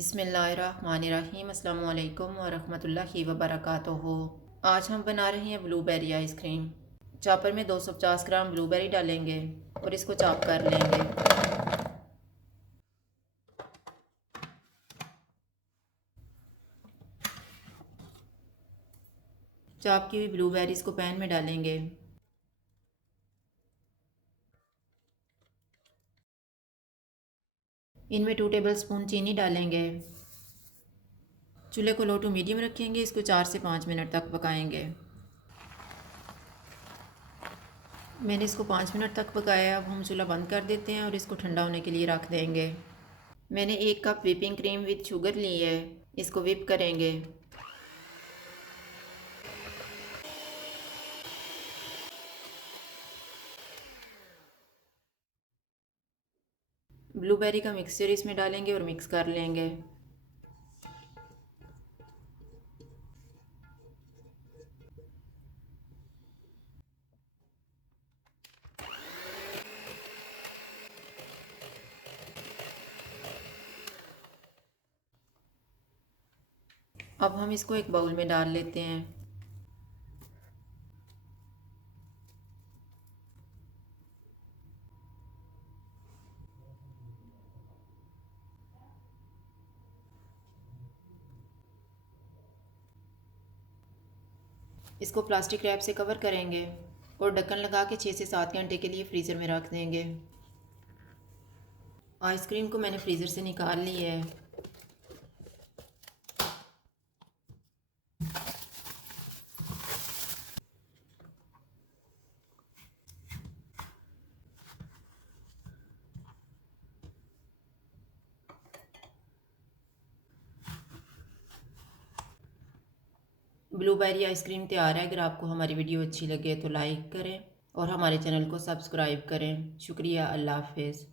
बिस्मिल्लाहिर्रहमानिर्रहीम अस्सलामु अलैकुम वरहमतुल्लाहि वबरकातुहू। आज हम बना रहे हैं ब्लूबेरी आइसक्रीम। चॉपर में 250 ग्राम ब्लूबेरी डालेंगे और इसको चॉप कर लेंगे। चॉप की हुई ब्लूबेरीज को पैन में डालेंगे। इनमें 2 टेबलस्पून चीनी डालेंगे। चूल्हे को लो टू मीडियम रखेंगे। इसको 4 से 5 मिनट तक पकाएंगे। मैंने इसको 5 मिनट तक पकाया। अब हम चूल्हा बंद कर देते हैं और इसको ठंडा होने के लिए रख देंगे। मैंने 1 cup whipping cream with sugar ली है। इसको व्हिप करेंगे। ब्लूबेरी का मिक्सचर इसमें डालेंगे और मिक्स कर लेंगे। अब हम इसको एक बाउल में डाल लेते हैं। इसको प्लास्टिक रैप से कवर करेंगे और ढक्कन लगा के 6 से 7 घंटे के लिए फ्रीज़र में रख देंगे। आइसक्रीम को मैंने फ्रीज़र से निकाल ली है। ब्लूबेरी आइसक्रीम तैयार है। अगर आपको हमारी वीडियो अच्छी लगे तो लाइक करें और हमारे चैनल को सब्सक्राइब करें। शुक्रिया। अल्लाह हाफिज़।